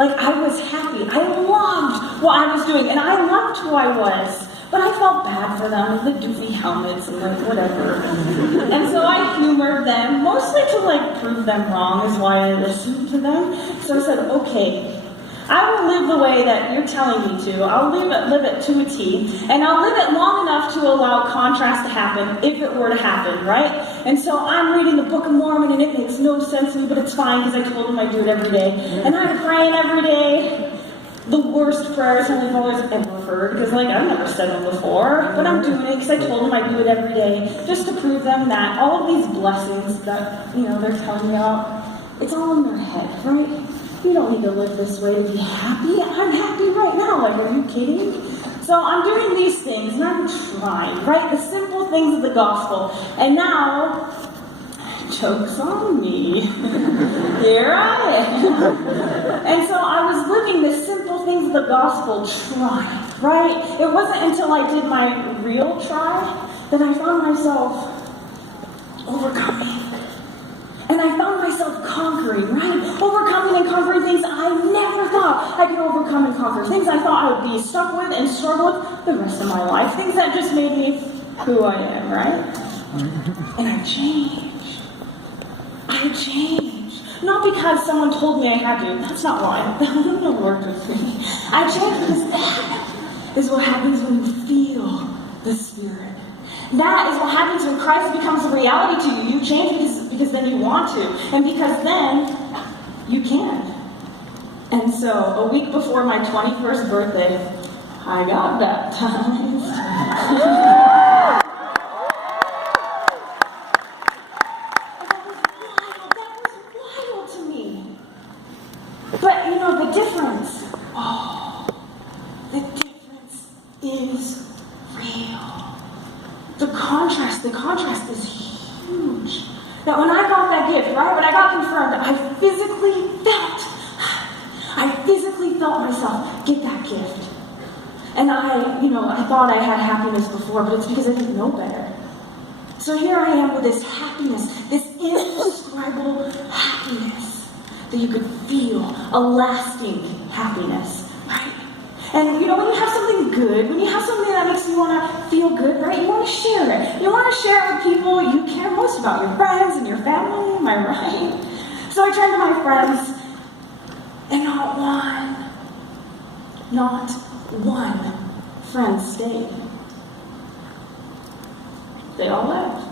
Like, I was happy. I loved what I was doing, and I loved who I was. But I felt bad for them, the doofy helmets and like whatever. And so I humored them, mostly to like prove them wrong is why I listened to them. So I said, okay, I will live the way that you're telling me to. I'll live it to a T, and I'll live it long enough to allow contrast to happen, if it were to happen, right? And so I'm reading the Book of Mormon, and it makes no sense to me, but it's fine, because I told him I'd do it every day. And I'm praying every day. The worst prayers Heavenly Father's ever heard, because like I've never said them before, but I'm doing it because I told them I do it every day, just to prove them that all of these blessings that, they're telling me about, it's all in their head, right? You don't need to live this way to be happy. I'm happy right now, like, are you kidding? So I'm doing these things, and I'm trying, right? The simple things of the gospel, and now, joke's on me. Here I am. And so I was living the simple things of the gospel trying, right? It wasn't until I did my real try that I found myself overcoming. And I found myself conquering, right? Overcoming and conquering things I never thought I could overcome and conquer. Things I thought I would be stuck with and struggle with the rest of my life. Things that just made me who I am, right? And I changed. I changed. Not because someone told me I had to. That's not why. That wouldn't have worked with me. I changed because that is what happens when you feel the Spirit. That is what happens when Christ becomes a reality to you. You change because then you want to. And because then you can. And so, a week before my 21st birthday, I got baptized. But the difference is real. The contrast is huge. That when I got that gift, right, when I got confirmed, I physically felt myself get that gift. And I thought I had happiness before, but it's because I didn't know better. So here I am with this happiness, this indescribable happiness that you could feel, a lasting happiness, right? And when you have something good, when you have something that makes you want to feel good, right, you want to share it. You want to share it with people you care most about, your friends and your family, am I right? So I turned to my friends, and not one friend stayed. They all left.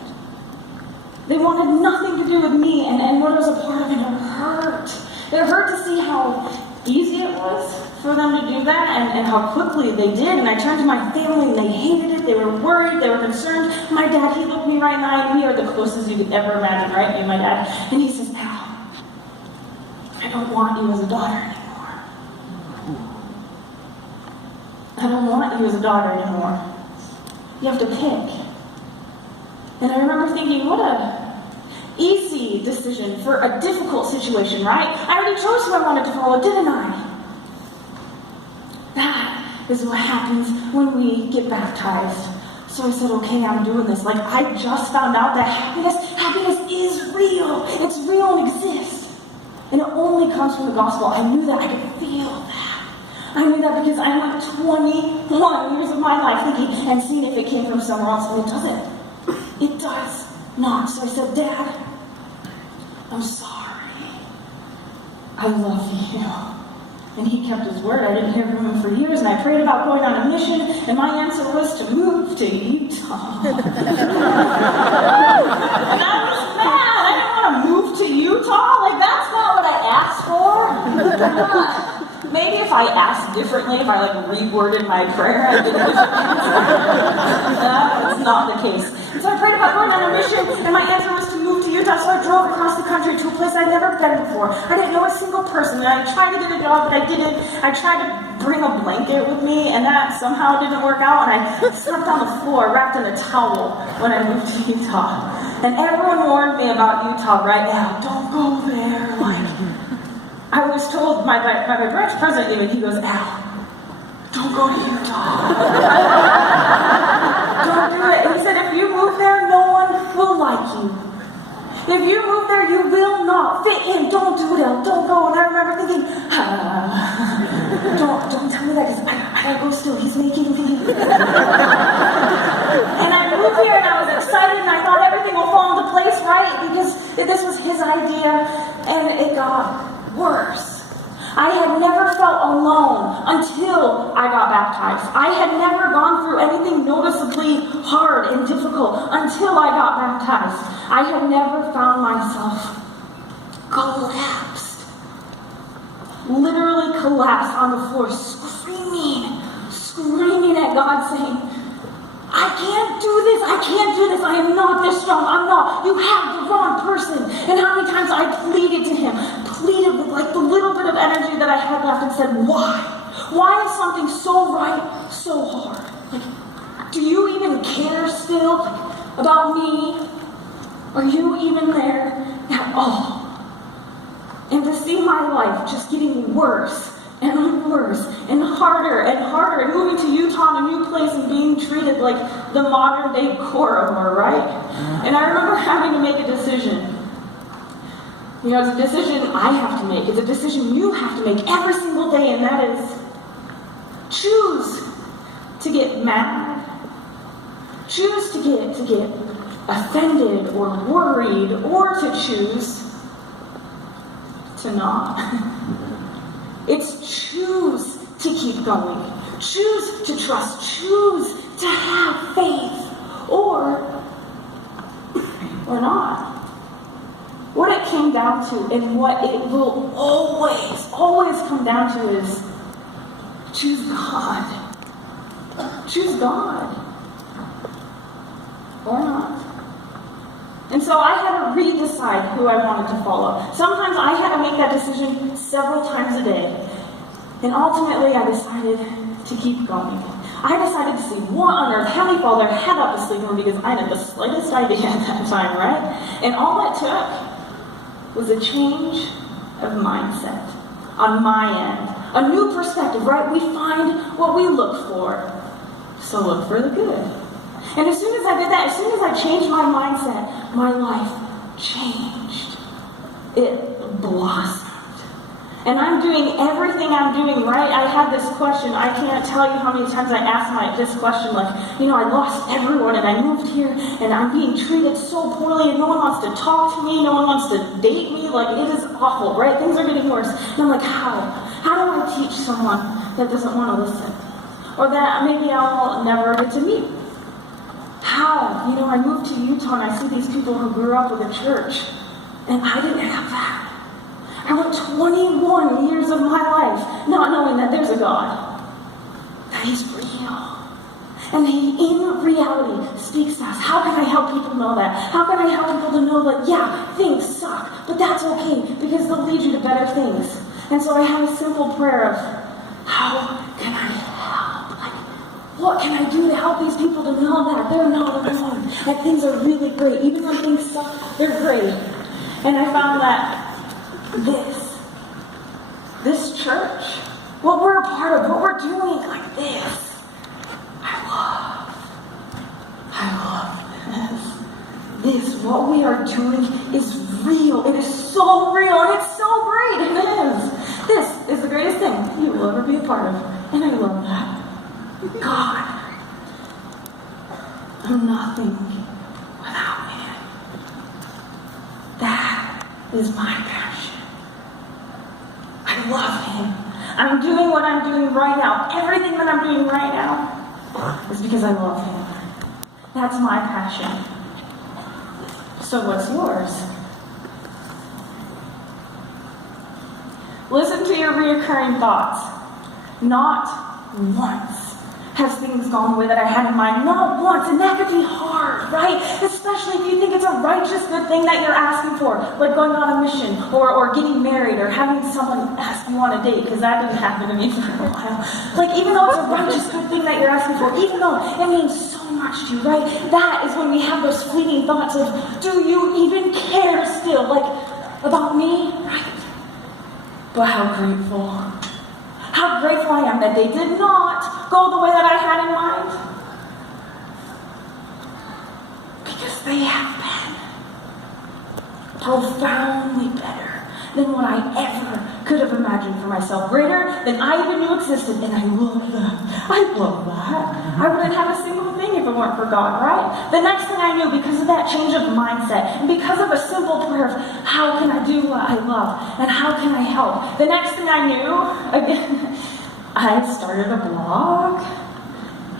They wanted nothing to do with me and what I was a part of, and it hurt. It hurt to see how easy it was for them to do that and how quickly they did. And I turned to my family and they hated it. They were worried. They were concerned. My dad, he looked me right in the eye, and we are the closest you could ever imagine, right? Me and my dad. And he says, "Al, I don't want you as a daughter anymore. I don't want you as a daughter anymore. You have to pick." And I remember thinking, what a easy decision for a difficult situation, right? I already chose who I wanted to follow, didn't I? That is what happens when we get baptized. So I said, okay, I'm doing this. Like, I just found out that happiness is real. It's real and exists. And it only comes from the gospel. I knew that. I could feel that. I knew that because I went 21 years of my life thinking and seeing if it came from somewhere else, and it doesn't. It does not. So I said, Dad, I'm sorry. I love you. And he kept his word. I didn't hear from him for years, and I prayed about going on a mission, and my answer was to move to Utah. And I was mad. I didn't want to move to Utah. Like, that's not what I asked for. Maybe if I asked differently, if I reworded my prayer, I'd get a different answer. That's not the case. And so I prayed about going on a mission, and my answer was to move to Utah. So I drove across the country to a place I'd never been before. I didn't know a single person, and I tried to get a job, but I didn't. I tried to bring a blanket with me, and that somehow didn't work out, and I slept on the floor wrapped in a towel when I moved to Utah. And everyone warned me about Utah right now. Don't go there. I was told, my branch president even, he goes, Al, don't go to Utah. Don't do it. And he said, if you move there, no one will like you. If you move there, you will not fit in. Don't do it, Al. Don't go. And I remember thinking, Don't tell me that, because I gotta go still. He's making me. And I moved here and I was excited and I thought everything will fall into place, right? Because this was his idea, and it got worse. I had never felt alone until I got baptized. I had never gone through anything noticeably hard and difficult until I got baptized. I had never found myself collapsed. Literally collapsed on the floor, screaming at God, saying, I can't do this, I am not this strong, I'm not, you have the wrong person. And how many times I pleaded to him, with like the little bit of energy that I had left, and said, why? Why is something so right so hard? Like, do you even care still about me? Are you even there at all? And to see my life just getting worse and worse and harder, and moving to Utah in a new place and being treated like the modern day Caraway, right? And I remember having to make a decision. You know, it's a decision I have to make. It's a decision you have to make every single day, and that is choose to get mad, choose to get offended or worried, or to choose to not. It's choose to keep going, choose to trust, choose to have faith, or not. What it came down to, and what it will always come down to, is choose God. Choose God. Or not. And so I had to redecide who I wanted to follow. Sometimes I had to make that decision several times a day. And ultimately I decided to keep going. I decided to see what on earth, Heavenly Father had up the sleeping room, because I had the slightest idea at that time, right? And all it took was a change of mindset on my end. A new perspective, right? We find what we look for. So look for the good. And as soon as I did that, as soon as I changed my mindset, my life changed. It blossomed. And I'm doing everything I'm doing right. I had this question. I can't tell you how many times I asked this question, like, I lost everyone and I moved here and I'm being treated so poorly and no one wants to talk to me, no one wants to date me. Like, it is awful, right? Things are getting worse. And I'm like, how? How do I teach someone that doesn't want to listen? Or that maybe I'll never get to meet? How? I moved to Utah and I see these people who grew up with a church, and I didn't have that. I went 21 years of my life not knowing that there's a God, that He's real, and He, in reality, speaks to us. How can I help people know that? How can I help people to know that, yeah, things suck, but that's okay, because they'll lead you to better things? And so I had a simple prayer of, how can I help? What can I do to help these people to know that they're not alone? That things are really great. Even when things suck, they're great. And I found that this church, what we're a part of, what we're doing, like this, I love this. What we are doing is real. It is so real, and it's so great. It is. This is the greatest thing you will ever be a part of. And I love that. God, I'm nothing without Him. That is my passion. I love Him. I'm doing what I'm doing right now. Everything that I'm doing right now is because I love Him. That's my passion. So what's yours? Listen to your reoccurring thoughts. Not once has things gone the way that I had in mind. Not once. And that could be hard, right? Especially if you think it's a righteous good thing that you're asking for, like going on a mission, or getting married, or having someone ask you on a date, because that didn't happen to me for a while. Like, even though it's a righteous good thing that you're asking for, even though it means so much to you, right? That is when we have those fleeting thoughts of, do you even care still? Like, about me, right? But how grateful I am that they did not go the way that I had in mind. Because they have been profoundly better than what I ever could have imagined for myself, greater than I even knew existed, and I love that. I love that. I wouldn't have a single thing if it weren't for God, right? The next thing I knew, because of that change of mindset, and because of a simple prayer of how can I do what I love, and how can I help, the next thing I knew, again, I started a blog.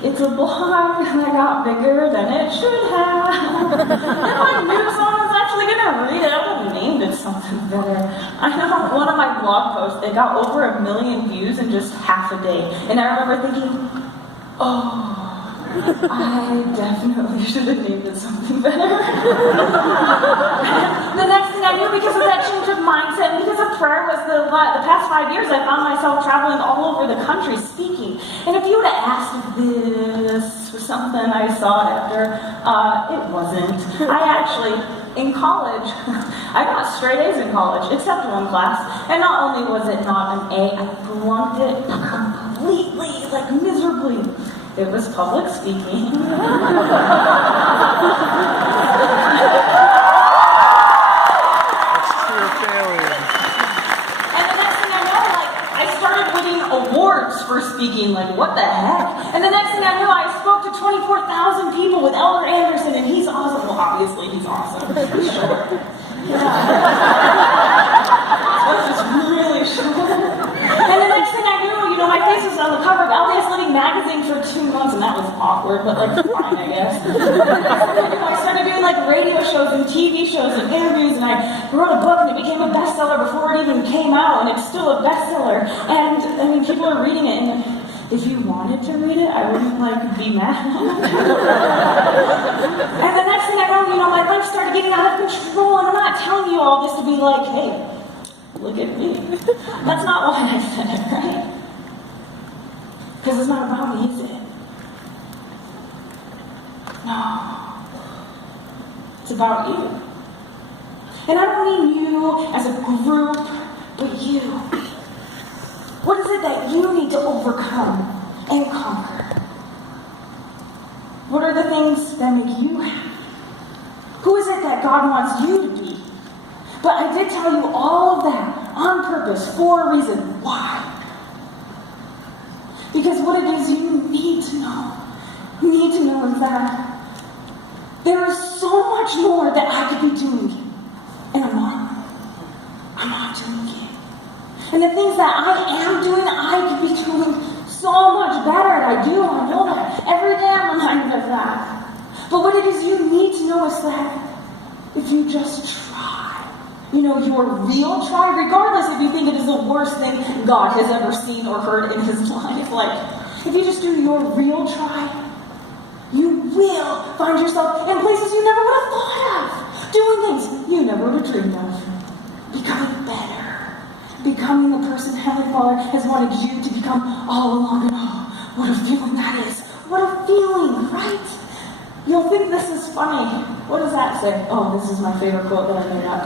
It's a blog, and I got bigger than it should have. And I knew someone was actually going to read it. I would have named it something better. I know one of my blog posts, it got over 1 million views in just half a day. And I remember thinking, oh, I definitely should have named it something better. The next thing I knew, because of that change of mindset, and because of prayer, was the past 5 years, I found myself traveling all over the country speaking. And if you would have asked if this was something I sought after, it wasn't. I actually, in college, I got straight A's in college, except one class. And not only was it not an A, I flunked it completely, like miserably. It was public speaking. For speaking, like, what the heck? And the next thing I knew, I spoke to 24,000 people with Elder Anderson, and he's awesome. Well, obviously, he's awesome. He's short. Yeah. That's just really short. And the next thing I knew, my face was on the cover of LDS Living magazine for 2 months, and that was awkward, but, like, fine, I guess. I started doing, like, radio shows and TV shows and interviews, and I wrote a book, and it became a bestseller before it even came out, and it's still a bestseller. And, I mean, people are reading it, and if you wanted to read it, I wouldn't, like, be mad. And the next thing I know, my life started getting out of control, and I'm not telling you all this to be like, hey, look at me. That's not why I said it, right? Because it's not about me, is it? No. It's about you. And I don't mean you as a group, but you. What is it that you need to overcome and conquer? What are the things that make you happy? Who is it that God wants you to be? But I did tell you all of that on purpose, for a reason. Why? Because what it is you need to know is that there is so much more that I could be doing, and I'm not doing it. And the things that I am doing, I could be doing so much better, and I do, I know that. Every day I'm reminded of that. But what it is you need to know is that if you just try, your real try, regardless if you think it is the worst thing God has ever seen or heard in his life, like, if you just do your real try, you will find yourself in places you never would have thought of, doing things you never would have dreamed of, becoming better, becoming the person Heavenly Father has wanted you to become all along. And oh, what a feeling that is. What a feeling, right? You'll think this is funny. What does that say? Oh, this is my favorite quote that I made up.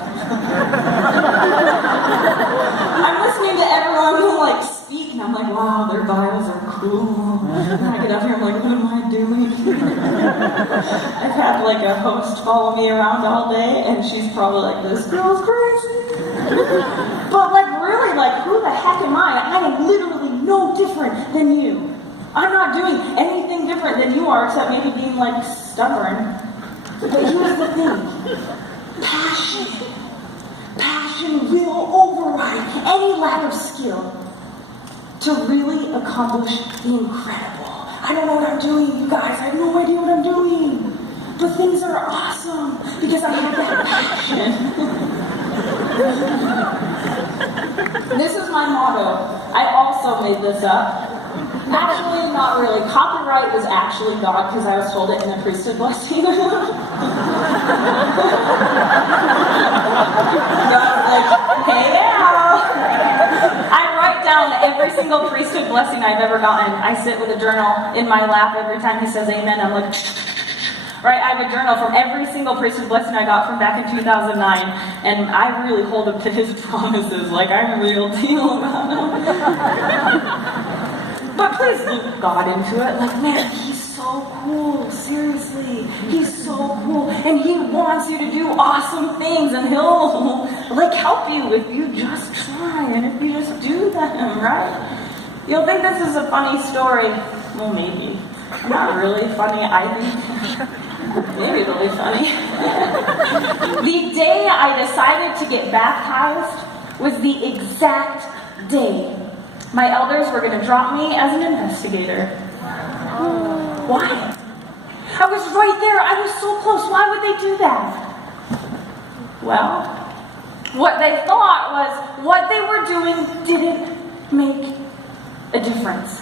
I'm listening to everyone who, speak, and I'm like, wow, their Bibles are cool. And I get up here, I'm like, what am I doing? I've had, a host follow me around all day, and she's probably like, this girl's crazy. But, really, who the heck am I? I am literally no different than you. I'm not doing anything different than you are, except maybe being, stubborn. But here's the thing. Passion will override any lack of skill to really accomplish the incredible. I don't know what I'm doing, you guys. I have no idea what I'm doing. But things are awesome because I have that passion. This is my motto. I also made this up. Actually, not really. Copyright was actually God because I was told it in a priesthood blessing. So I was like, hey now. I write down every single priesthood blessing I've ever gotten. I sit with a journal in my lap every time he says amen. I'm like, right? I have a journal from every single priesthood blessing I got from back in 2009, and I really hold him to his promises. I'm a real deal about them. But please loop God into it. Man, he's so so cool. Seriously, he's so cool. And he wants you to do awesome things, and he'll help you if you just try and if you just do them, right? You'll think this is a funny story. Well, maybe. Not really funny, I think. Maybe really funny. The day I decided to get baptized was the exact day my elders were going to drop me as an investigator. Why? I was right there. I was so close. Why would they do that? Well, what they thought was what they were doing didn't make a difference.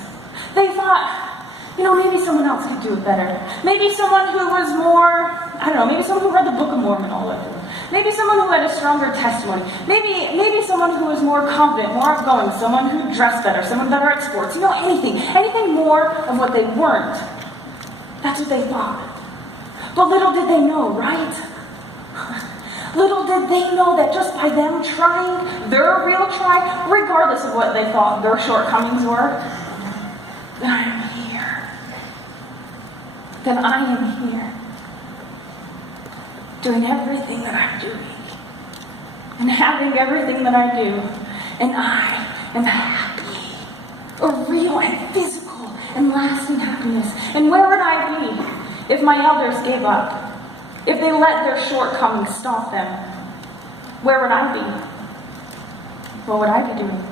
They thought, maybe someone else could do it better. Maybe someone who was more, maybe someone who read the Book of Mormon all over. Maybe someone who had a stronger testimony. Maybe someone who was more confident, more outgoing, someone who dressed better, someone better at sports. Anything more of what they weren't. That's what they thought. But little did they know, right? Little did they know that just by them trying their real try, regardless of what they thought their shortcomings were, then I am here. Then I am here. Doing everything that I'm doing. And having everything that I do. And I am happy. A real and physical and lasting happiness. And where would I be if my elders gave up? If they let their shortcomings stop them? Where would I be? What would I be doing?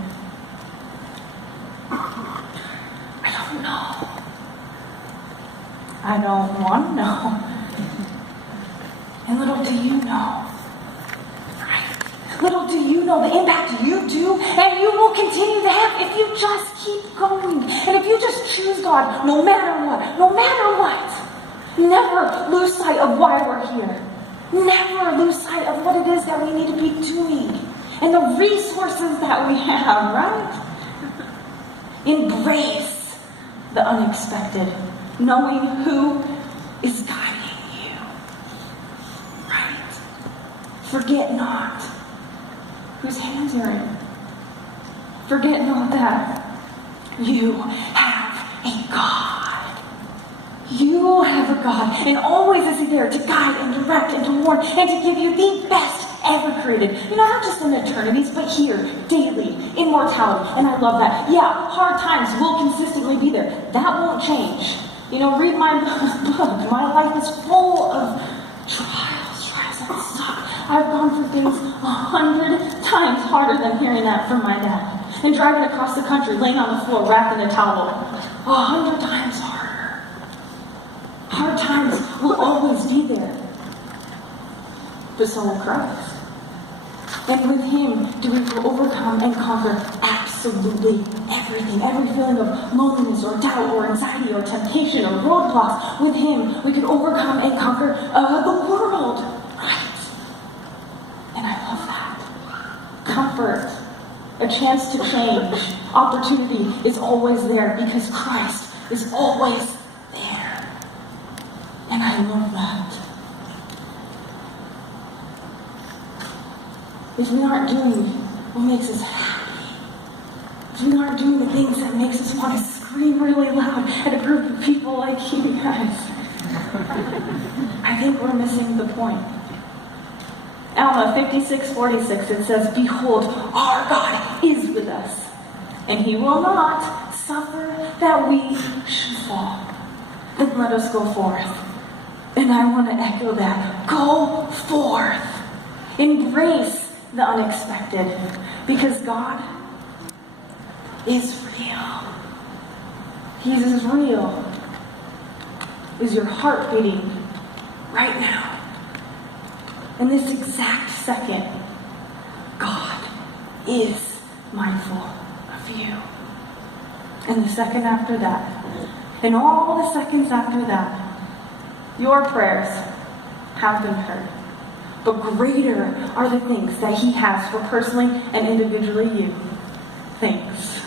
I don't know. I don't want to know. And little do you know, right? Little do you know the impact you do and you will continue to have if you just keep going. And if you just choose God, no matter what. Never lose sight of why we're here. Never lose sight of what it is that we need to be doing. And the resources that we have, right? Embrace the unexpected, knowing who is guiding you. Right? Forget not whose hands you're in. Forget not that you have a God. You have a God, and always is He there to guide and direct and to warn and to give you the best ever created. Not just in eternities, but here, daily, immortality. And I love that. Yeah, hard times will consistently be there. That won't change. Read my book. My life is full of trials that suck. I've gone through things 100 times harder than hearing that from my dad. And driving across the country, laying on the floor, wrapped in a towel. 100 times harder. Hard times will always be there. But so will Christ. And with Him do we overcome and conquer absolutely everything. Every feeling of loneliness or doubt or anxiety or temptation or roadblocks. With Him we can overcome and conquer the world. Right? And I love that. Comfort. A chance to change. Opportunity is always there because Christ is always there. And I love that. If we aren't doing what makes us happy, if we aren't doing the things that makes us want to scream really loud at a group of people like you guys, I think we're missing the point. Alma 56:46, it says, "Behold, our God is with us, and He will not suffer that we should fall. Then let us go forth." And I want to echo that. Go forth. Embrace the unexpected. Because God is real. He's as real. Is your heart beating right now? In this exact second, God is mindful of you. And the second after that, and all the seconds after that, your prayers have been heard. But greater are the things that He has for personally and individually you. Thanks.